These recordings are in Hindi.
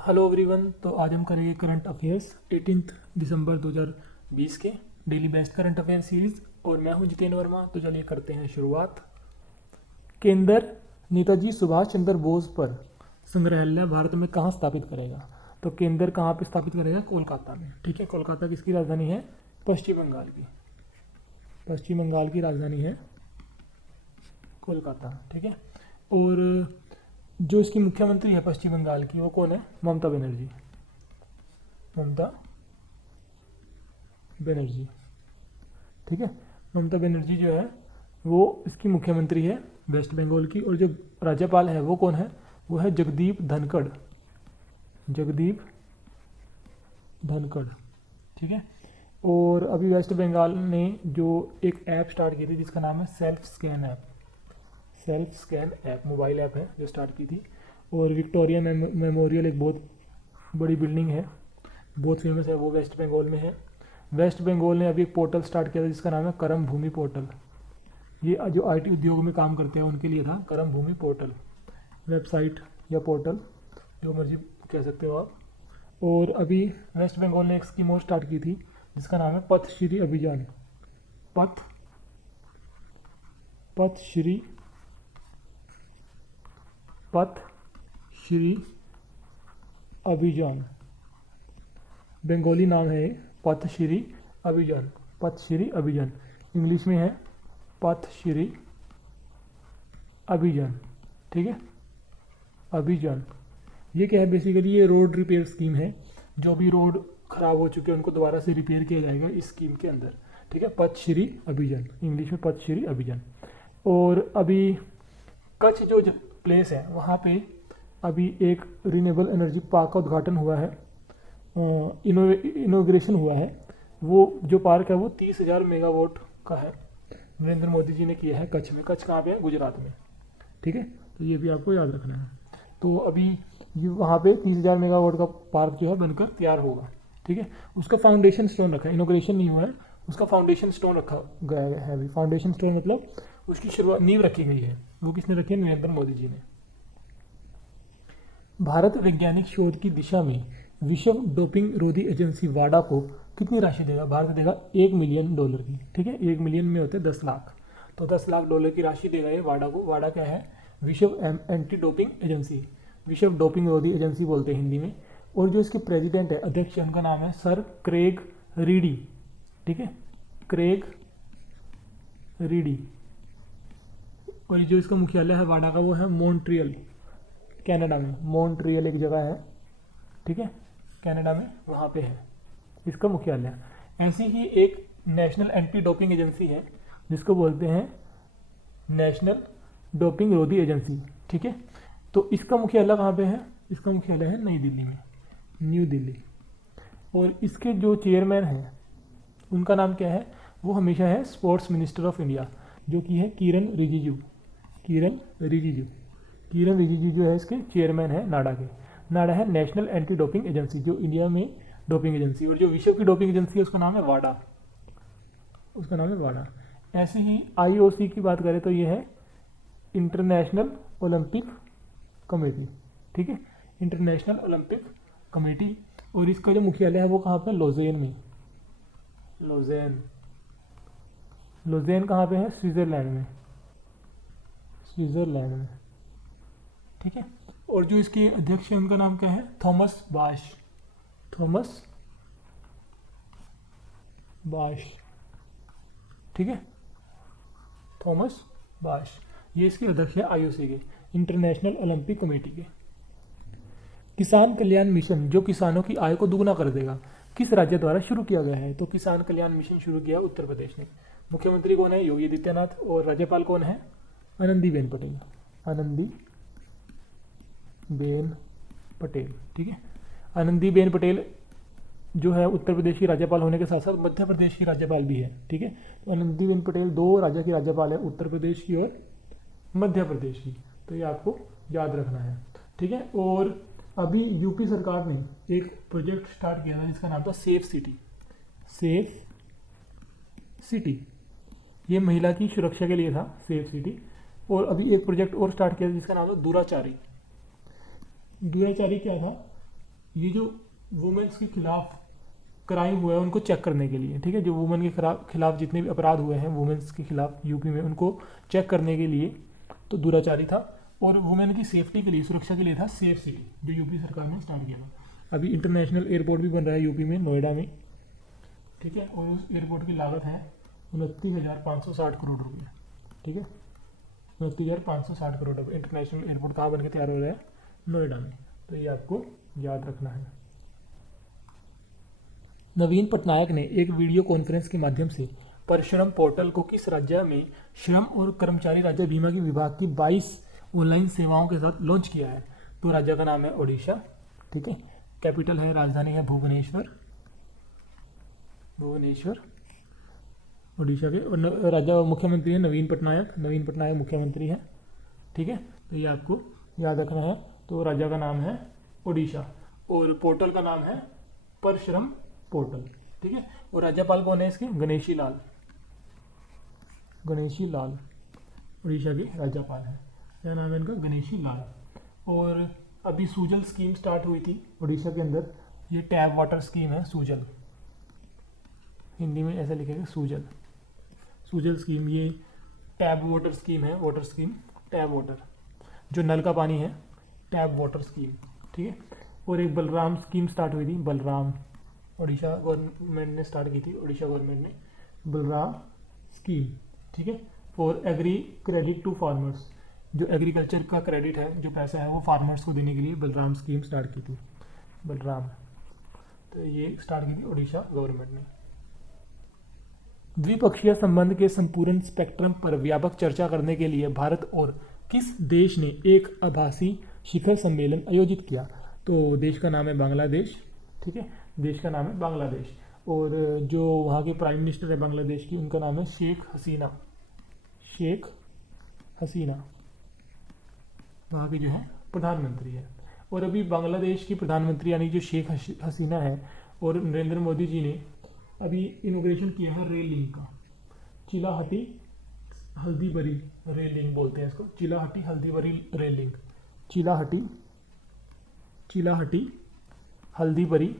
Hello everyone. तो आज हम करेंगे करंट अफेयर्स 18 दिसंबर 2020 के daily best current affair series और मैं हूं जितेंद्र वर्मा। तो चलिए करते हैं शुरुआत। केंद्र नेताजी सुभाष चंद्र बोस पर संग्रहालय भारत में कहाँ स्थापित करेगा? तो केंद्र कहाँ पे स्थापित करेगा? कोलकाता में। ठीक है, कोलकाता किसकी राजधानी है? पश्चिम बंगाल की। पश्चिम बंगाल की राजधानी है कोलकाता। ठीक है, और जो इसकी मुख्यमंत्री है पश्चिम बंगाल की वो कौन है? ममता बनर्जी। ममता बनर्जी। ठीक है, ममता बनर्जी जो है वो इसकी मुख्यमंत्री है वेस्ट बंगाल की। और जो राज्यपाल है वो कौन है? वो है जगदीप धनखड़। जगदीप धनखड़। ठीक है, और अभी वेस्ट बंगाल ने जो एक ऐप स्टार्ट की थी जिसका नाम है self scan app. Self scan app mobile app है जो स्टार्ट की थी। और विक्टोरिया मेमोरियल एक बहुत बड़ी बिल्डिंग है, बहुत फेमस है, वो वेस्ट बंगाल में है। वेस्ट बंगाल ने अभी एक पोर्टल स्टार्ट किया था जिसका नाम है करम भूमि पोर्टल। ये जो आईटी उद्योग में काम करते हैं उनके लिए था करम भूमि पोर्टल, वेबसाइट या पोर्टल जो मर्जी कह सकते हो आप। और अभी वेस्ट बंगाल ने एक स्कीम और स्टार्ट की थी जिसका नाम है पथश्री अभियान। पथश्री अभियान। बंगाली नाम है पथश्री अभियान। पथश्री अभियान इंग्लिश में है पथश्री अभियान। ठीक है, अभियान ये क्या है? बेसिकली ये रोड रिपेयर स्कीम है। जो भी रोड खराब हो चुके हैं उनको दोबारा से रिपेयर किया जाएगा इस स्कीम के अंदर। ठीक है, पथश्री अभियान, इंग्लिश में पथश्री अभियान। और अभी कच्छ जो प्लेस है वहाँ पे अभी एक रिन्यूएबल एनर्जी पार्क का उद्घाटन हुआ है, इनोग्रेशन हुआ है। वो जो पार्क है वो 30,000 मेगावाट का है। नरेंद्र मोदी जी ने किया है कच्छ में। कच्छ कहाँ पे है? गुजरात में। ठीक है, तो ये भी आपको याद रखना है। तो अभी ये वहाँ पे 30,000 मेगावाट का पार्क जो है बनकर तैयार होगा। ठीक है, उसका फाउंडेशन स्टोन रखा है, इनोग्रेशन नहीं हुआ है, उसका फाउंडेशन स्टोन रखा गया है अभी। फाउंडेशन स्टोन मतलब उसकी शुरुआत, नींव रखी गई है। वो किसने रखी है? नरेंद्र मोदी जी ने। भारत वैज्ञानिक शोध की दिशा में विश्व डोपिंग रोधी एजेंसी वाडा को कितनी राशि देगा? भारत देगा $1 मिलियन की। ठीक है, 1 मिलियन में होते हैं 10 लाख, तो $10 लाख की राशि देगा ये वाडा को। वाडा क्या है? विश्व एंटी डोपिंग एजेंसी, विश्व डोपिंग रोधी एजेंसी बोलते हैं हिंदी में। और जो इसके प्रेसिडेंट है, अध्यक्ष, उनका नाम है सर क्रेग रीडी। ठीक है, क्रेग रीडी। और जो इसका मुख्यालय है वाडा का वो है मॉन्ट्रियल, कनाडा में। मॉन्ट्रियल एक जगह है, ठीक है, कनाडा में, वहाँ पे है इसका मुख्यालय। ऐसी ही एक नेशनल एंटी डोपिंग एजेंसी है जिसको बोलते हैं नेशनल डोपिंग रोधी एजेंसी। ठीक है, तो इसका मुख्यालय कहाँ पे है? इसका मुख्यालय है नई दिल्ली में, न्यू दिल्ली। और इसके जो चेयरमैन हैं उनका नाम क्या है? वो हमेशा है स्पोर्ट्स मिनिस्टर ऑफ इंडिया, जो कि है किरण रिजिजू। किरण रिजिजू। किरण रिजिजू जो है इसके चेयरमैन है नाडा के। नाडा है नेशनल एंटी डोपिंग एजेंसी, जो इंडिया में डोपिंग एजेंसी। और जो विश्व की डोपिंग एजेंसी है उसका नाम है वाडा, उसका नाम है वाडा। ऐसे ही आईओसी की बात करें तो ये है इंटरनेशनल ओलंपिक कमेटी। ठीक है, इंटरनेशनल ओलंपिक कमेटी। और इसका जो मुख्यालय है वो कहाँ पे? लोजेन में। लोजेन। लोजेन कहाँ पे है? स्विट्जरलैंड में, स्विट्जरलैंड में। ठीक है, और जो इसके अध्यक्ष हैं उनका नाम क्या है? थॉमस बाश। थॉमस बाश। ठीक है, थॉमस बाश, ये इसके अध्यक्ष है आईओसी के, इंटरनेशनल ओलंपिक कमेटी के। किसान कल्याण मिशन जो किसानों की आय को दुगना कर देगा, किस राज्य द्वारा शुरू किया गया है? तो किसान कल्याण मिशन शुरू किया उत्तर प्रदेश ने। मुख्यमंत्री कौन है? योगी आदित्यनाथ। और राज्यपाल कौन है? आनंदीबेन पटेल। आनंदीबेन पटेल। ठीक है, आनंदीबेन पटेल जो है उत्तर प्रदेश की राज्यपाल होने के साथ साथ मध्य प्रदेश की राज्यपाल भी है। ठीक है, तो आनंदीबेन पटेल 2 राज्य की राज्यपाल है, उत्तर प्रदेश की और मध्य प्रदेश की। तो ये आपको याद रखना है। ठीक है, और अभी यूपी सरकार ने एक प्रोजेक्ट स्टार्ट किया था जिसका नाम था सेफ सिटी। सेफ सिटी, ये महिला की सुरक्षा के लिए था, सेफ सिटी। और अभी एक प्रोजेक्ट और स्टार्ट किया जिसका नाम था दुराचारी। दुराचारी क्या था? ये जो वुमेन्स के खिलाफ क्राइम हुआ है उनको चेक करने के लिए, ठीक है, जो वुमेन के खिलाफ जितने भी अपराध हुए हैं वुमेन्स के खिलाफ यूपी में, उनको चेक करने के लिए तो दुराचारी था। और वुमेन की सेफ्टी के लिए, सुरक्षा के लिए था सेफ सिटी, जो यूपी सरकार ने स्टार्ट किया था। अभी इंटरनेशनल एयरपोर्ट भी बन रहा है यूपी में, नोएडा में, ठीक है, और उस एयरपोर्ट की लागत है 29,560 करोड़ रुपये, ठीक है, 29,560 करोड़ रुपये। इंटरनेशनल एयरपोर्ट कहाँ बन के तैयार हो रहा है? नोएडा में। तो ये आपको याद रखना है। नवीन पटनायक ने एक वीडियो कॉन्फ्रेंस के माध्यम से परश्रम पोर्टल को किस राज्य में श्रम और कर्मचारी राज्य बीमा की विभाग की 22 ऑनलाइन सेवाओं के साथ लॉन्च किया है? तो राज्य का नाम है ओडिशा, ठीक है, कैपिटल है, राजधानी है भुवनेश्वर, ओडिशा के। और राज्य मुख्यमंत्री है नवीन पटनायक मुख्यमंत्री है, ठीक है। तो ये आपको याद रखना है। तो राज्य का नाम है ओडिशा और पोर्टल का नाम है परश्रम पोर्टल, ठीक है। और राज्यपाल कौन है इसके? गणेशी लाल उड़ीसा के राज्यपाल है। क्या नाम है इनका? गणेशी लाल। और अभी सूजल स्कीम स्टार्ट हुई थी उड़ीसा के अंदर, ये टैप वाटर स्कीम है, सूजल, हिंदी में ऐसा लिखेगा सूजल स्कीम। ये टैप वाटर स्कीम है, वाटर स्कीम, टैप वाटर, जो नल का पानी है, टैप वाटर स्कीम, ठीक है। और एक बलराम स्कीम स्टार्ट हुई थी, बलराम, उड़ीसा गवर्नमेंट ने स्टार्ट की थी, उड़ीसा गवर्नमेंट ने बलराम स्कीम, ठीक है। और एग्री क्रेडिट टू फार्मर्स, जो एग्रीकल्चर का क्रेडिट है, जो पैसा है वो फार्मर्स को देने के लिए बलराम स्कीम स्टार्ट की थी, बलराम। तो ये स्टार्ट की थी उड़ीसा गवर्नमेंट ने। द्विपक्षीय संबंध के संपूर्ण स्पेक्ट्रम पर व्यापक चर्चा करने के लिए भारत और किस देश ने एक आभासी शिखर सम्मेलन आयोजित किया? तो देश का नाम है बांग्लादेश, ठीक है, देश का नाम है बांग्लादेश। और जो वहाँ के प्राइम मिनिस्टर है बांग्लादेश की, उनका नाम है शेख हसीना, वहाँ की जो है प्रधानमंत्री है। और अभी बांग्लादेश की प्रधानमंत्री यानी जो शेख हसीना है, और नरेंद्र मोदी जी ने अभी इनोग्रेशन किया है रेल लिंक का, चिलाहटी हल्दीबरी रेल लिंक बोलते हैं इसको, चिलाहटी हल्दीबरी रेल लिंक, चिलाहटी हल्दीबरी,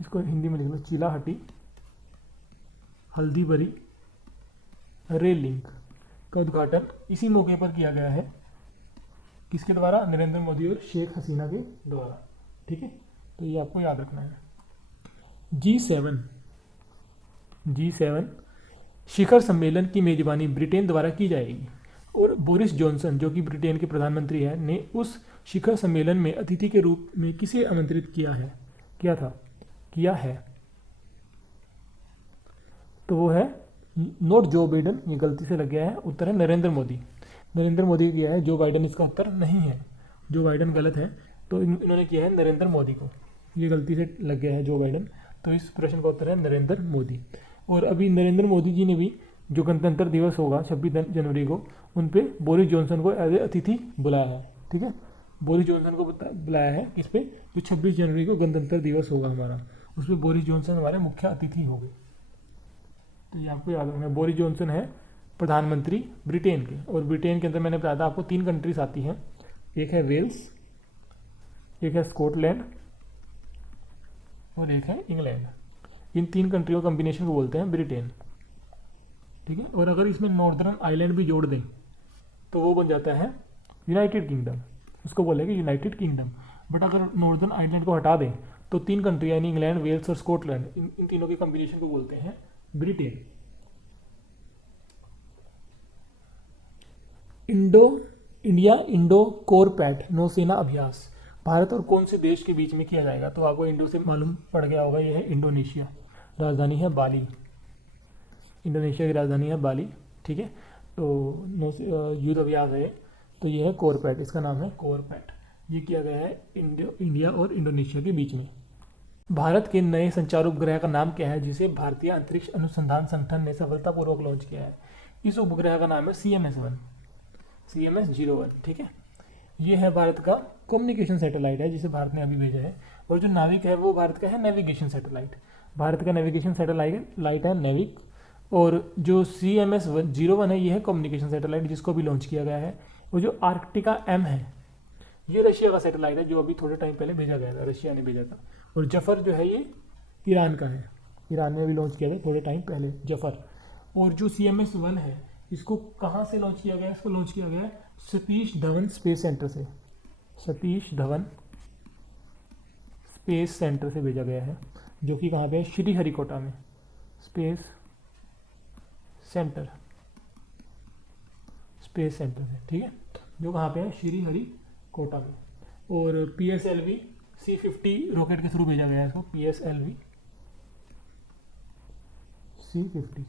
इसको हिंदी में लिख लो, चिलाहटी हल्दीबरी रेल लिंक का उद्घाटन इसी मौके पर किया गया है। किसके द्वारा? नरेंद्र मोदी और शेख हसीना के द्वारा, ठीक है। तो ये आपको याद रखना है। G7 शिखर सम्मेलन की मेजबानी ब्रिटेन द्वारा की जाएगी और बोरिस जॉनसन, जो कि ब्रिटेन के प्रधानमंत्री हैं, ने उस शिखर सम्मेलन में अतिथि के रूप में किसे आमंत्रित किया है? तो वो है नॉट जो बाइडेन, ये गलती से लग गया है, उत्तर है नरेंद्र मोदी किया है, जो बाइडेन इसका उत्तर नहीं है, जो बाइडेन गलत है, तो इन्होंने किया है नरेंद्र मोदी को, ये गलती से लग गया है जो बाइडेन, तो इस प्रश्न का उत्तर है नरेंद्र मोदी। और अभी नरेंद्र मोदी जी ने भी जो गणतंत्र दिवस होगा 26 जनवरी को, उन पे बोरिस जॉनसन को एज ए अतिथि बुलाया है, ठीक है, बोरिस जॉनसन को बुलाया है, किस पे? जो 26 जनवरी को गणतंत्र दिवस होगा हमारा, उस पर बोरिस जॉनसन हमारे मुख्य अतिथि होंगे। तो ये आपको याद रखना है। बोरिस जॉनसन है प्रधानमंत्री ब्रिटेन के, और ब्रिटेन के अंदर मैंने बताया था आपको 3 कंट्रीज आती हैं, एक है वेल्स, एक है स्कॉटलैंड और एक है इंग्लैंड। इन 3 कंट्रियों कॉम्बिनेशन को बोलते हैं ब्रिटेन, ठीक है। और अगर इसमें नॉर्दर्न आइलैंड भी जोड़ दें तो वो बन जाता है यूनाइटेड किंगडम, उसको बोलेंगे यूनाइटेड किंगडम। बट अगर नॉर्दर्न आइलैंड को हटा दें तो 3 कंट्री यानी इंग्लैंड, वेल्स और स्कॉटलैंड, इन तीनों के कॉम्बिनेशन को बोलते हैं ब्रिटेन। इंडो कोरपैट नौसेना अभ्यास भारत और कौन से देश के बीच में किया जाएगा? तो आपको इंडो से मालूम पड़ गया होगा, यह है इंडोनेशिया, राजधानी है बाली, इंडोनेशिया की राजधानी है बाली, ठीक है। तो युद्ध अभ्यास है, तो यह है कोरपैट, इसका नाम है कोरपैट, ये किया गया है इंडिया और इंडोनेशिया के बीच में। भारत के नए संचार उपग्रह का नाम क्या है जिसे भारतीय अंतरिक्ष अनुसंधान संगठन ने सफलतापूर्वक लॉन्च किया है? इस उपग्रह का नाम है CMS-01, ठीक है। ये है भारत का कम्युनिकेशन सैटेलाइट है जिसे भारत ने अभी भेजा है, और जो नाविक है वो भारत का है नेविगेशन सैटेलाइट, भारत का नेविगेशन सैटेलाइट है नेविक। और जो CMS-01 है ये है कम्युनिकेशन सैटेलाइट जिसको भी लॉन्च किया गया है। और जो आर्कटिका M है ये रशिया का सैटेलाइट है जो अभी थोड़े टाइम पहले भेजा गया था, रशिया ने भेजा था। और जफर जो है ये ईरान का है, ईरान ने भी लॉन्च किया था थोड़े टाइम पहले जफर। और जो CMS-1 है इसको कहाँ से लॉन्च किया गया? इसको लॉन्च किया गया है सतीश धवन स्पेस सेंटर से, सतीश धवन स्पेस सेंटर से भेजा गया है, जो कि कहाँ पे है? श्रीहरिकोटा में, स्पेस सेंटर, स्पेस सेंटर है, ठीक है, जो कहाँ पे है? श्रीहरिकोटा में। और PSLV C-50 रॉकेट के थ्रू भेजा गया है इसको, PSLV C-50।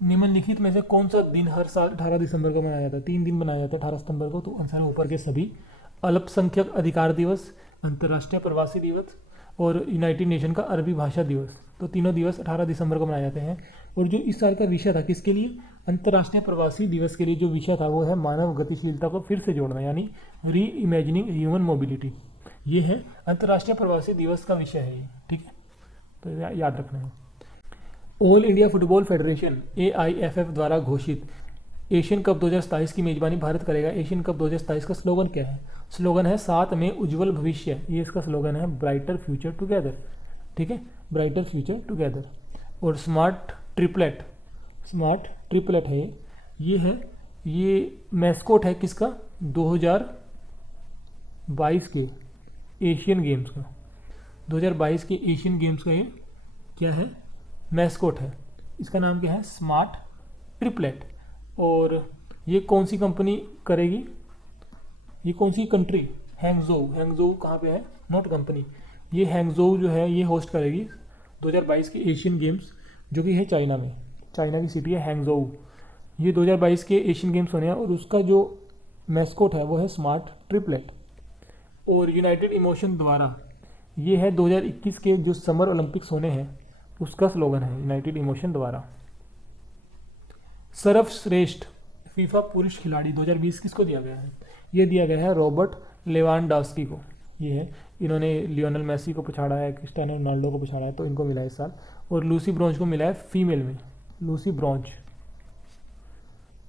निम्नलिखित में से कौन सा दिन हर साल 18 दिसंबर को मनाया जाता है? 3 दिन मनाया जाता है 18 सितंबर को, तो आंसर है ऊपर के सभी। अल्पसंख्यक अधिकार दिवस, अंतर्राष्ट्रीय प्रवासी दिवस और यूनाइटेड नेशन का अरबी भाषा दिवस, तो तीनों दिवस 18 दिसंबर को मनाए जाते हैं। और जो इस साल का विषय था किसके लिए? अंतर्राष्ट्रीय प्रवासी दिवस के लिए जो विषय था वो है मानव गतिशीलता को फिर से जोड़ना, यानी री इमेजिनिंग ह्यूमन मोबिलिटी। ये है अंतर्राष्ट्रीय प्रवासी दिवस का विषय है ये, ठीक है, तो याद रखना है। All India football federation AIFF द्वारा घोषित एशियन कप 2027 की मेजबानी भारत करेगा। एशियन कप 2027 का स्लोगन क्या है? स्लोगन है साथ में उज्जवल भविष्य, ये इसका स्लोगन है, ब्राइटर फ्यूचर टुगेदर, ठीक है, ब्राइटर फ्यूचर टुगेदर। और स्मार्ट ट्रिपलेट है ये मैस्कोट है किसका? 2022 के एशियन गेम्स का, 2022 के एशियन गेम्स का ये क्या है? मैस्कोट है। इसका नाम क्या है? Smart triplet. और ये कौन सी कंपनी करेगी? ये कौन सी कंट्री? हैंगजोउ कहाँ पे है? नॉट कंपनी, ये हैंगजोउ जो है ये होस्ट करेगी 2022 के एशियन गेम्स, जो कि है चाइना में, चाइना की सिटी है हैंगजोउ। ये 2022 के एशियन गेम्स होने हैं और उसका जो मैस्कोट है वो है स्मार्ट ट्रिपलेट। और यूनाइटेड इमोशन द्वारा ये है 2021 के जो समर ओलंपिक्स होने हैं उसका स्लोगन है, यूनाइटेड इमोशन द्वारा। सर्वश्रेष्ठ फीफा पुरुष खिलाड़ी 2020 किसको दिया गया है? ये दिया गया है रॉबर्ट लेवांडोव्स्की को। ये है, इन्होंने लियोनेल मेसी को पछाड़ा है, क्रिस्टियानो रोनाल्डो को पछाड़ा है, तो इनको मिला है इस साल। और लूसी ब्रॉन्ज को मिला है फीमेल में, लूसी ब्रॉन्ज,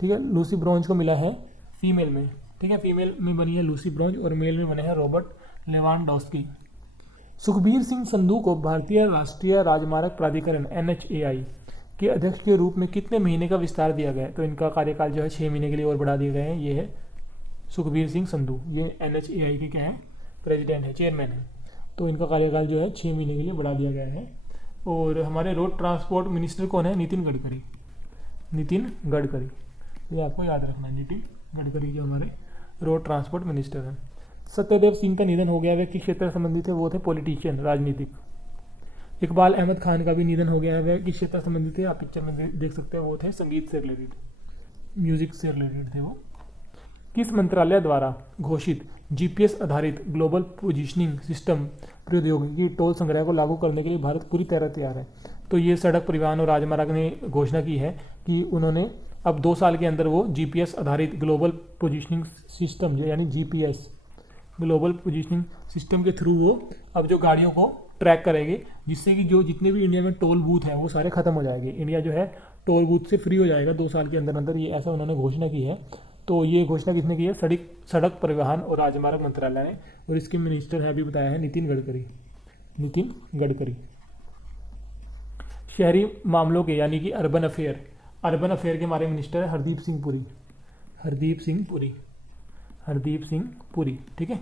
ठीक है, लूसी ब्रॉन्ज को मिला है फीमेल में, ठीक है, फीमेल में बनी है लूसी ब्रॉन्ज और मेल में बने हैं रॉबर्ट लेवांडोव्स्की। सुखबीर सिंह संधू को भारतीय राष्ट्रीय राजमार्ग प्राधिकरण NHAI के अध्यक्ष के रूप में कितने महीने का विस्तार दिया गया है? तो इनका कार्यकाल जो है 6 महीने के लिए और बढ़ा दिए गए हैं। ये है सुखबीर सिंह संधू, ये NHAI के क्या है? प्रेसिडेंट है, चेयरमैन है, तो इनका कार्यकाल जो है 6 महीने के लिए बढ़ा दिया गया है। और हमारे रोड ट्रांसपोर्ट मिनिस्टर कौन है? नितिन गडकरी, नितिन गडकरी, ये आपको याद रखना है, नितिन गडकरी जो हमारे रोड ट्रांसपोर्ट मिनिस्टर हैं। सत्यदेव सिंह का निधन हो गया, वे किस क्षेत्र से संबंधित थे? वो थे पॉलिटिशियन, राजनीतिक। इकबाल अहमद खान का भी निधन हो गया है, वे किस क्षेत्र से संबंधित थे? आप पिक्चर में देख सकते हैं, वो थे संगीत से रिलेटेड, म्यूजिक से रिलेटेड थे वो। किस मंत्रालय द्वारा घोषित GPS आधारित ग्लोबल पोजिशनिंग सिस्टम प्रौद्योगिकी टोल संग्रह को लागू करने के लिए भारत पूरी तरह तैयार है? तो ये सड़क परिवहन और राजमार्ग ने घोषणा की है कि उन्होंने अब 2 साल के अंदर वो GPS आधारित ग्लोबल पोजिशनिंग सिस्टम यानी GPS ग्लोबल पोजिशनिंग सिस्टम के थ्रू वो अब जो गाड़ियों को ट्रैक करेंगे, जिससे कि जो जितने भी इंडिया में टोल बूथ हैं वो सारे खत्म हो जाएंगे। इंडिया जो है टोल बूथ से फ्री हो जाएगा 2 साल के अंदर अंदर, ये ऐसा उन्होंने घोषणा की है। तो ये घोषणा किसने की है? सड़क परिवहन और राजमार्ग मंत्रालय ने, और इसके मिनिस्टर हैं अभी बताया है नितिन गडकरी, नितिन गडकरी। शहरी मामलों के यानी कि अर्बन अफेयर के हमारे मिनिस्टर है हरदीप सिंह पुरी, हरदीप सिंह पुरी, ठीक है।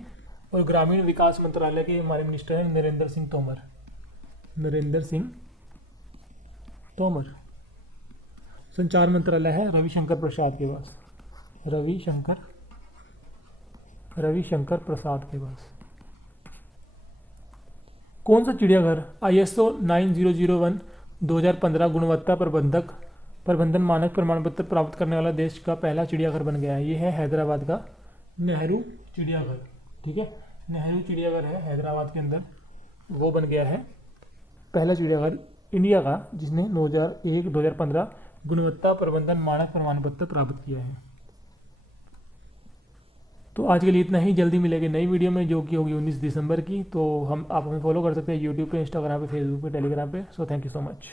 और ग्रामीण विकास मंत्रालय के हमारे मिनिस्टर हैं नरेंद्र सिंह तोमर। संचार मंत्रालय है रविशंकर प्रसाद के पास, रविशंकर प्रसाद के पास। कौन सा चिड़ियाघर ISO 9001 2015 गुणवत्ता प्रबंधन मानक प्रमाण पत्र प्राप्त करने वाला देश का पहला चिड़ियाघर बन गया है? ये है हैदराबाद का नेहरू चिड़ियाघर, ठीक है, नेहरू चिड़ियाघर है हैदराबाद के अंदर, वो बन गया है पहला चिड़ियाघर इंडिया का जिसने 2001-2015 गुणवत्ता प्रबंधन मानक प्रमाण पत्र प्राप्त किया है। तो आज के लिए इतना ही, जल्दी मिलेगी नई वीडियो में जो कि होगी 19 दिसंबर की। तो आप हमें फॉलो कर सकते हैं यूट्यूब पे, इंस्टाग्राम पे, फेसबुक पे, टेलीग्राम पे। So thank you so much.